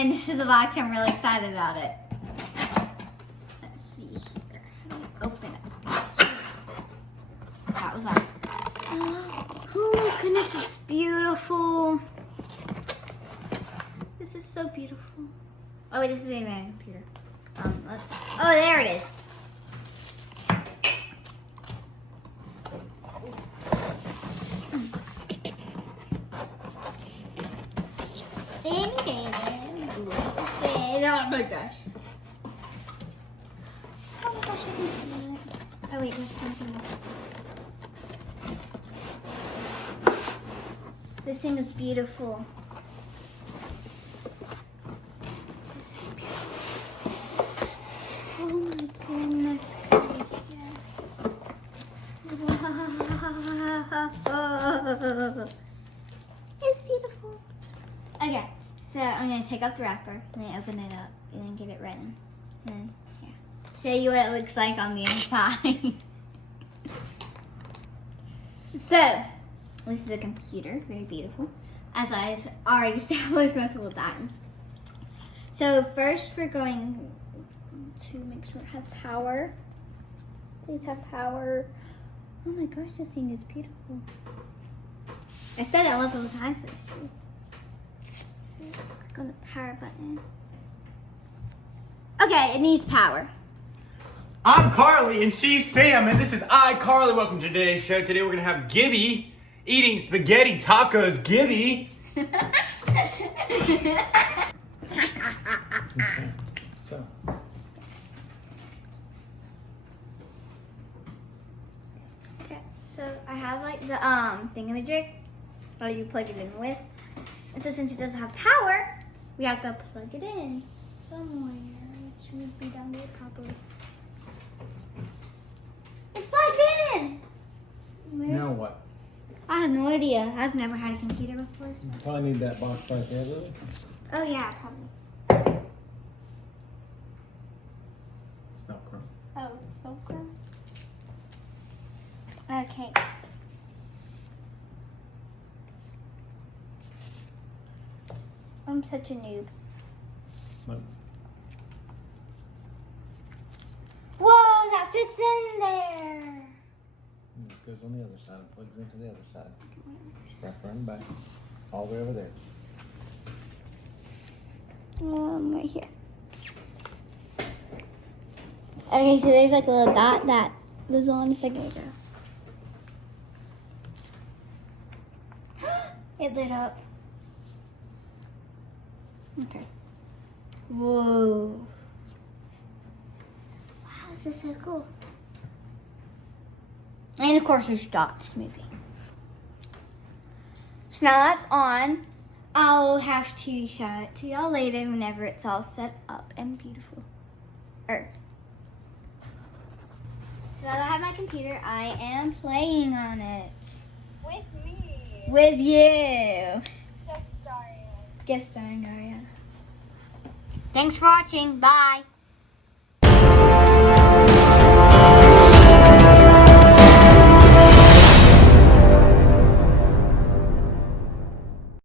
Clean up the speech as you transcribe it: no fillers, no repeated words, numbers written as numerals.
And this is the box. I'm really excited about it. Let's see here. How do we open it? That was on. Oh my goodness, it's beautiful. This is so beautiful. Oh wait, this is even a computer. Let's see. Oh, there it is. Oh my gosh. Oh my gosh, I can feel it. Oh wait, there's something else. This thing is beautiful. This is beautiful. Oh my goodness gracious. Wow. It's beautiful. Okay, so I'm going to take off the wrapper and then open it up and then get it running. And then, yeah. Show you what it looks like on the inside. So, this is a computer, very beautiful, as I've already established multiple times. So first we're going to make sure it has power. Please have power. Oh my gosh, this thing is beautiful. I said it multiple times, but it's true. So click on the power button. Okay, it needs power. I'm Carly and she's Sam and this is iCarly. Welcome to today's show. Today we're going to have Gibby eating spaghetti tacos. Gibby. So. Okay, so I have like the thingamajig that you plug it in with. And so since it doesn't have power, we have to plug it in somewhere. It should be down there probably. It's plugged in! Now what? I have no idea. I've never had a computer before. You probably need that box right there, Lily. Oh yeah, probably. It's Velcro. Oh, it's Velcro? Okay. I'm such a noob. Look. Whoa, that fits in there. And this goes on the other side and plugs into the other side. Wrap around the back. All the way over there. Right here. Okay, so there's like a little dot that was on a second ago. It lit up. Okay. Whoa. Wow, this is so cool. And of course there's dots moving. So now that's on. I'll have to show it to y'all later whenever it's all set up and beautiful. So now that I have my computer, I am playing on it. With me. With you. Just starting. Guest starring Aria. Thanks for watching. Bye.